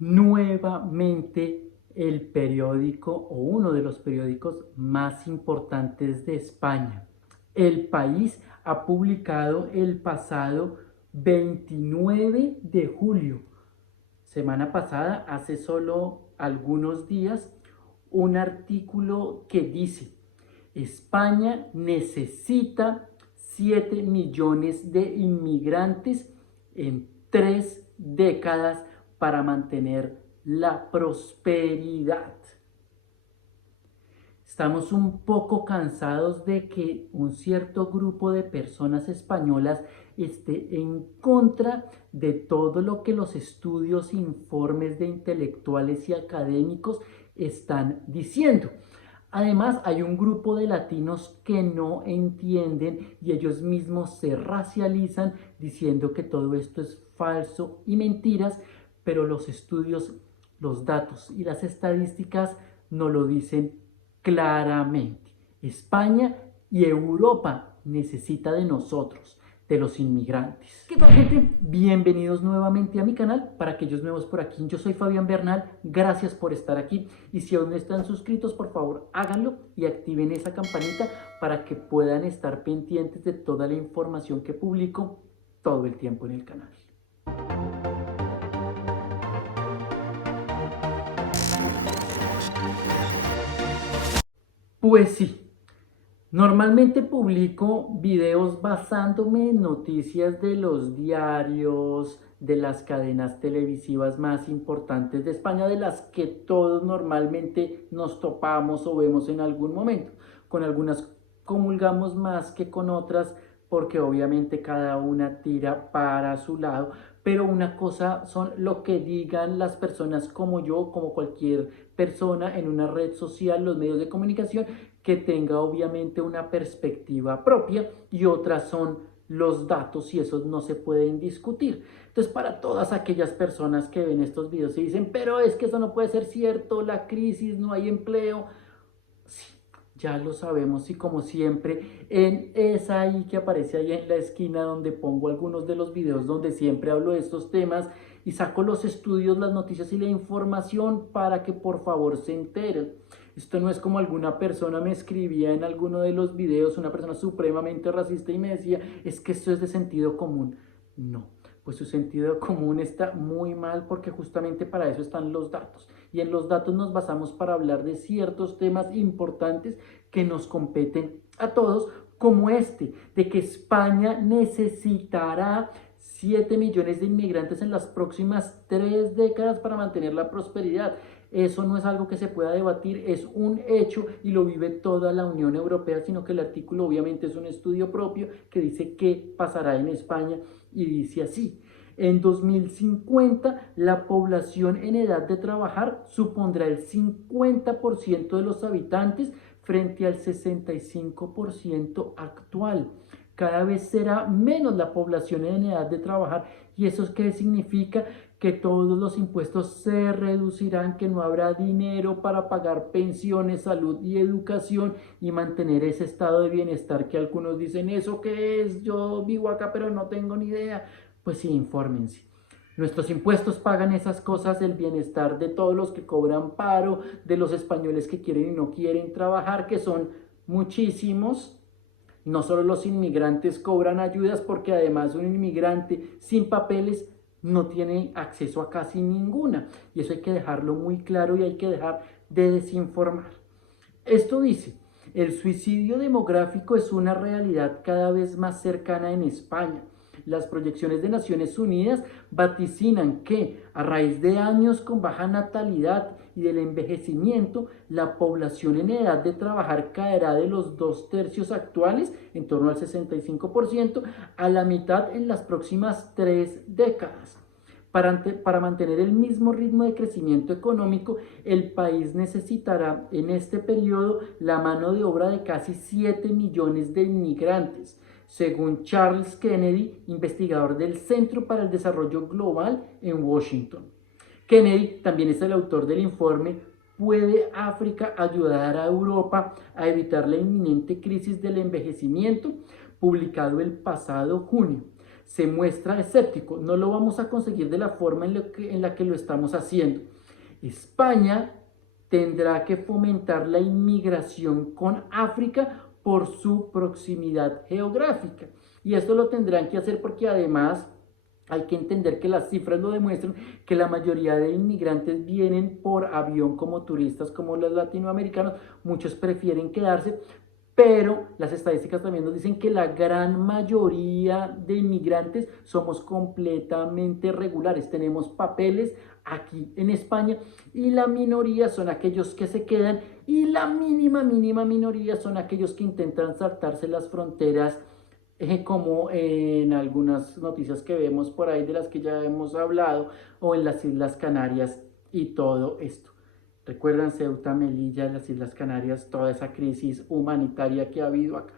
Nuevamente el periódico o uno de los periódicos más importantes de España. El País ha publicado el pasado 29 de julio, semana pasada, hace solo algunos días, un artículo que dice: España necesita 7 millones de inmigrantes en 3 décadas para mantener la prosperidad. Estamos un poco cansados de que un cierto grupo de personas españolas esté en contra de todo lo que los estudios, informes de intelectuales y académicos están diciendo. Además, hay un grupo de latinos que no entienden y ellos mismos se racializan diciendo que todo esto es falso y mentiras, pero los estudios, los datos y las estadísticas no lo dicen claramente. España y Europa necesita de nosotros, de los inmigrantes. ¿Qué tal, gente? Bienvenidos nuevamente a mi canal. Para aquellos nuevos por aquí, yo soy Fabián Bernal. Gracias por estar aquí. Y si aún no están suscritos, por favor háganlo y activen esa campanita para que puedan estar pendientes de toda la información que publico todo el tiempo en el canal. Pues sí, normalmente publico videos basándome en noticias de los diarios, de las cadenas televisivas más importantes de España, de las que todos normalmente nos topamos o vemos en algún momento. Con algunas comulgamos más que con otras, porque obviamente cada una tira para su lado, pero una cosa son lo que digan las personas como yo, como cualquier persona en una red social, los medios de comunicación, que tenga obviamente una perspectiva propia, y otras son los datos, y esos no se pueden discutir. Entonces, para todas aquellas personas que ven estos videos y dicen, pero es que eso no puede ser cierto, la crisis, no hay empleo, sí, ya lo sabemos, y como siempre, en esa ahí que aparece ahí en la esquina donde pongo algunos de los videos donde siempre hablo de estos temas y saco los estudios, las noticias y la información para que por favor se enteren. Esto no es como alguna persona me escribía en alguno de los videos, una persona supremamente racista, y me decía, es que esto es de sentido común. No, pues su sentido común está muy mal, porque justamente para eso están los datos. Y en los datos nos basamos para hablar de ciertos temas importantes que nos competen a todos, como este, de que España necesitará 7 millones de inmigrantes en las próximas 3 décadas para mantener la prosperidad. Eso no es algo que se pueda debatir, es un hecho y lo vive toda la Unión Europea, sino que el artículo obviamente es un estudio propio que dice qué pasará en España, y dice así: en 2050, la población en edad de trabajar supondrá el 50% de los habitantes frente al 65% actual. Cada vez será menos la población en edad de trabajar. ¿Y eso qué significa? Que todos los impuestos se reducirán, que no habrá dinero para pagar pensiones, salud y educación y mantener ese estado de bienestar que algunos dicen, ¿eso qué es? Yo vivo acá pero no tengo ni idea. Pues sí, infórmense. Nuestros impuestos pagan esas cosas, el bienestar de todos los que cobran paro, de los españoles que quieren y no quieren trabajar, que son muchísimos. No solo los inmigrantes cobran ayudas, porque además un inmigrante sin papeles no tiene acceso a casi ninguna. Y eso hay que dejarlo muy claro, y hay que dejar de desinformar. Esto dice: el suicidio demográfico es una realidad cada vez más cercana en España. Las proyecciones de Naciones Unidas vaticinan que, a raíz de años con baja natalidad y del envejecimiento, la población en edad de trabajar caerá de los 2/3 actuales, en torno al 65%, a la mitad en las próximas 3 décadas. Para mantener el mismo ritmo de crecimiento económico, el país necesitará en este periodo la mano de obra de casi 7 millones de inmigrantes, según Charles Kennedy, investigador del Centro para el Desarrollo Global en Washington. Kennedy también es el autor del informe ¿Puede África ayudar a Europa a evitar la inminente crisis del envejecimiento?, publicado el pasado junio. se muestra escéptico. No lo vamos a conseguir de la forma en la que lo estamos haciendo. España tendrá que fomentar la inmigración con África por su proximidad geográfica. Y esto lo tendrán que hacer porque además hay que entender que las cifras lo demuestran, que la mayoría de inmigrantes vienen por avión como turistas, como los latinoamericanos. Muchos prefieren quedarse, pero las estadísticas también nos dicen que la gran mayoría de inmigrantes somos completamente regulares, tenemos papeles aquí en España, y la minoría son aquellos que se quedan, y la mínima minoría son aquellos que intentan saltarse las fronteras, como en algunas noticias que vemos por ahí de las que ya hemos hablado, o en las Islas Canarias y todo esto. Recuerdan Ceuta, Melilla, las Islas Canarias, toda esa crisis humanitaria que ha habido acá.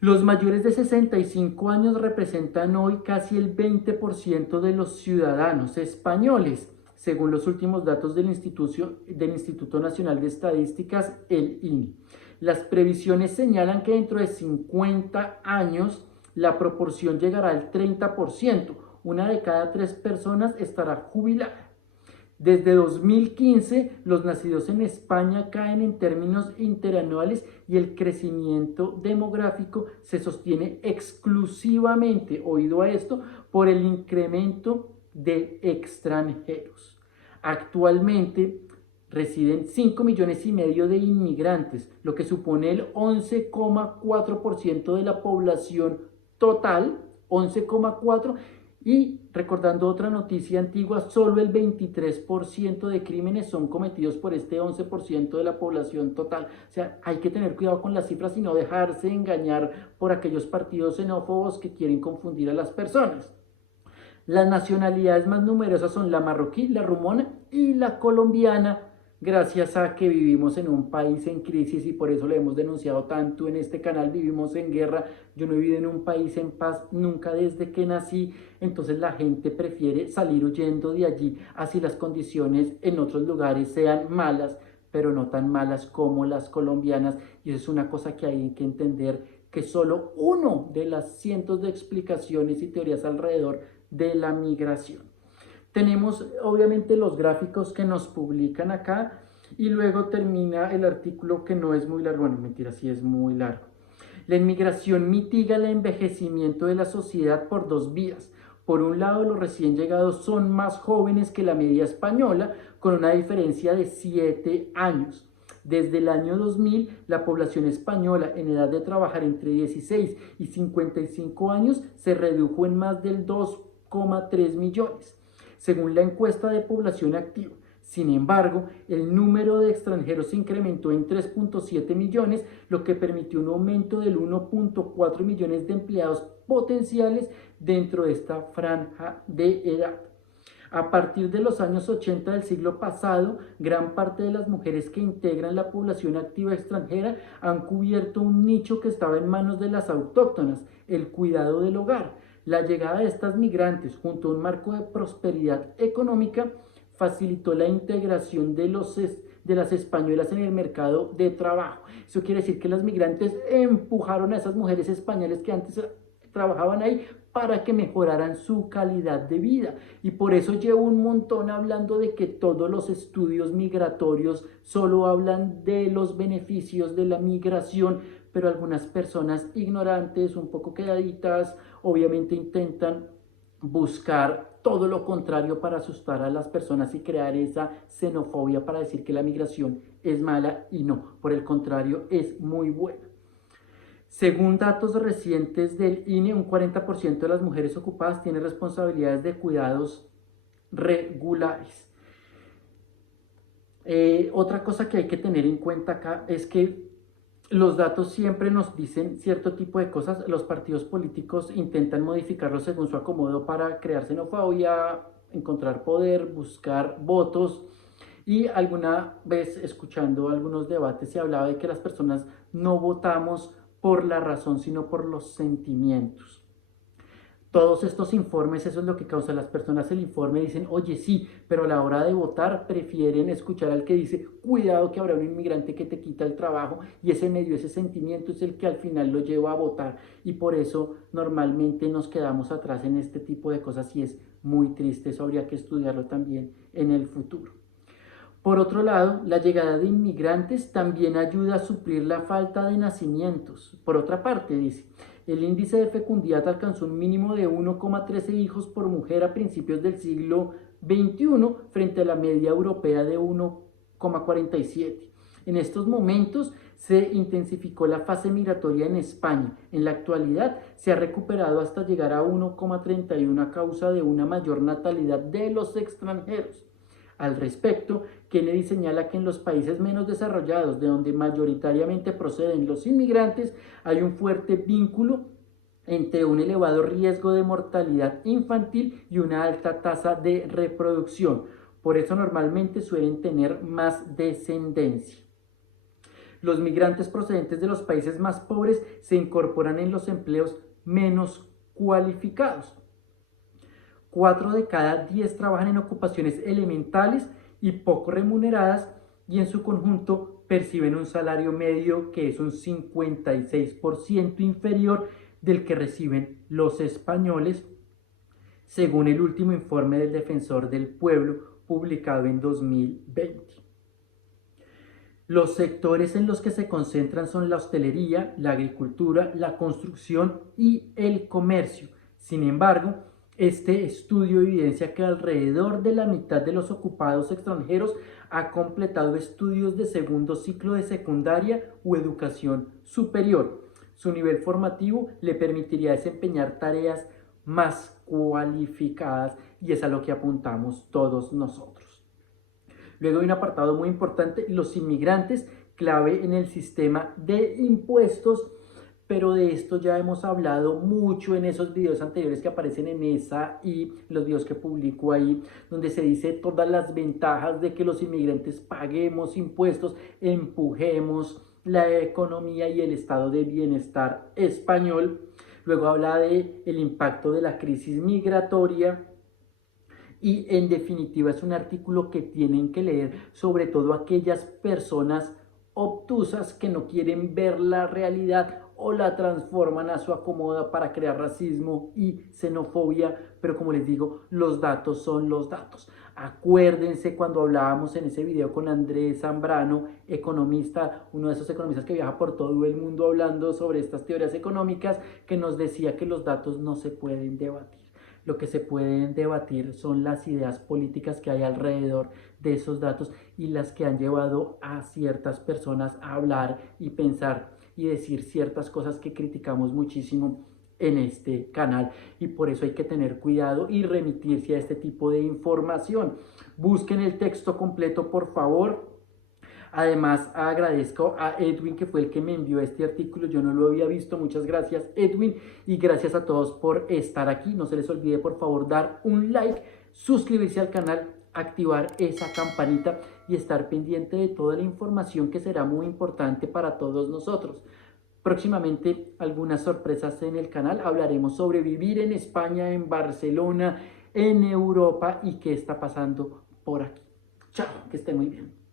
Los mayores de 65 años representan hoy casi el 20% de los ciudadanos españoles, según los últimos datos del Instituto Nacional de Estadísticas, el INE. Las previsiones señalan que dentro de 50 años la proporción llegará al 30%. Una de cada 3 personas estará jubilada. Desde 2015, los nacidos en España caen en términos interanuales y el crecimiento demográfico se sostiene exclusivamente, oído a esto, por el incremento de extranjeros. Actualmente residen 5,5 millones de inmigrantes, lo que supone el 11,4% de la población total, 11,4%. Y recordando otra noticia antigua, solo el 23% de crímenes son cometidos por este 11% de la población total. O sea, hay que tener cuidado con las cifras y no dejarse engañar por aquellos partidos xenófobos que quieren confundir a las personas. Las nacionalidades más numerosas son la marroquí, la rumana y la colombiana, gracias a que vivimos en un país en crisis y por eso lo hemos denunciado tanto en este canal. Vivimos en guerra, yo no he vivido en un país en paz nunca desde que nací, entonces la gente prefiere salir huyendo de allí, así las condiciones en otros lugares sean malas, pero no tan malas como las colombianas, y eso es una cosa que hay que entender, que solo uno de las cientos de explicaciones y teorías alrededor de la migración. Tenemos obviamente los gráficos que nos publican acá y luego termina el artículo, que no es muy largo, bueno, mentira, sí es muy largo. La inmigración mitiga el envejecimiento de la sociedad por 2 vías. Por un lado, los recién llegados son más jóvenes que la media española, con una diferencia de 7 años. Desde el año 2000, la población española en edad de trabajar entre 16 y 55 años se redujo en más del 2,3 millones. Según la encuesta de población activa. Sin embargo, el número de extranjeros se incrementó en 3,7 millones, lo que permitió un aumento del 1,4 millones de empleados potenciales dentro de esta franja de edad. A partir de los años 80 del siglo pasado, gran parte de las mujeres que integran la población activa extranjera han cubierto un nicho que estaba en manos de las autóctonas, el cuidado del hogar. La llegada de estas migrantes, junto a un marco de prosperidad económica, facilitó la integración de las españolas en el mercado de trabajo. Eso quiere decir que las migrantes empujaron a esas mujeres españolas que antes trabajaban ahí para que mejoraran su calidad de vida. Y por eso llevo un montón hablando de que todos los estudios migratorios solo hablan de los beneficios de la migración, pero algunas personas ignorantes, un poco quedaditas, obviamente intentan buscar todo lo contrario para asustar a las personas y crear esa xenofobia para decir que la migración es mala, y no, por el contrario, es muy buena. Según datos recientes del INE, un 40% de las mujeres ocupadas tiene responsabilidades de cuidados regulares. Otra cosa que hay que tener en cuenta acá es que los datos siempre nos dicen cierto tipo de cosas. Los partidos políticos intentan modificarlos según su acomodo para crear xenofobia, encontrar poder, buscar votos. Y alguna vez, escuchando algunos debates, se hablaba de que las personas no votamos por la razón, sino por los sentimientos. Todos estos informes, eso es lo que causa. Las personas el informe dicen, oye, sí, pero a la hora de votar prefieren escuchar al que dice, cuidado que habrá un inmigrante que te quita el trabajo, y ese medio, ese sentimiento es el que al final lo lleva a votar, y por eso normalmente nos quedamos atrás en este tipo de cosas, y es muy triste. Eso habría que estudiarlo también en el futuro. Por otro lado, la llegada de inmigrantes también ayuda a suplir la falta de nacimientos. Por otra parte, dice, el índice de fecundidad alcanzó un mínimo de 1,13 hijos por mujer a principios del siglo XXI frente a la media europea de 1,47. En estos momentos se intensificó la fase migratoria en España. En la actualidad se ha recuperado hasta llegar a 1,31 a causa de una mayor natalidad de los extranjeros. Al respecto, Kennedy señala que en los países menos desarrollados, de donde mayoritariamente proceden los inmigrantes, hay un fuerte vínculo entre un elevado riesgo de mortalidad infantil y una alta tasa de reproducción. Por eso normalmente suelen tener más descendencia. Los migrantes procedentes de los países más pobres se incorporan en los empleos menos cualificados. 4 de cada 10 trabajan en ocupaciones elementales y poco remuneradas, y en su conjunto perciben un salario medio que es un 56% inferior del que reciben los españoles, según el último informe del Defensor del Pueblo publicado en 2020. Los sectores en los que se concentran son la hostelería, la agricultura, la construcción y el comercio. Sin embargo, este estudio evidencia que alrededor de la mitad de los ocupados extranjeros ha completado estudios de segundo ciclo de secundaria u educación superior. Su nivel formativo le permitiría desempeñar tareas más cualificadas, y es a lo que apuntamos todos nosotros. Luego hay un apartado muy importante, los inmigrantes, clave en el sistema de impuestos, pero de esto ya hemos hablado mucho en esos videos anteriores que aparecen en esa y los videos que publico ahí, donde se dice todas las ventajas de que los inmigrantes paguemos impuestos, empujemos la economía y el estado de bienestar español. Luego habla de el impacto de la crisis migratoria, y en definitiva es un artículo que tienen que leer, sobre todo aquellas personas obtusas que no quieren ver la realidad o la transforman a su acomodo para crear racismo y xenofobia. Pero como les digo, los datos son los datos. Acuérdense cuando hablábamos en ese video con Andrés Zambrano, economista, uno de esos economistas que viaja por todo el mundo hablando sobre estas teorías económicas, que nos decía que los datos no se pueden debatir. Lo que se pueden debatir son las ideas políticas que hay alrededor de esos datos y las que han llevado a ciertas personas a hablar y pensar y decir ciertas cosas que criticamos muchísimo en este canal, y por eso hay que tener cuidado y remitirse a este tipo de información. Busquen el texto completo, por favor. Además, agradezco a Edwin, que fue el que me envió este artículo. Yo no lo había visto. Muchas gracias, Edwin. Y gracias a todos por estar aquí. No se les olvide, por favor, dar un like, suscribirse al canal, activar esa campanita y estar pendiente de toda la información que será muy importante para todos nosotros. Próximamente, algunas sorpresas en el canal. Hablaremos sobre vivir en España, en Barcelona, en Europa y qué está pasando por aquí. Chao, que estén muy bien.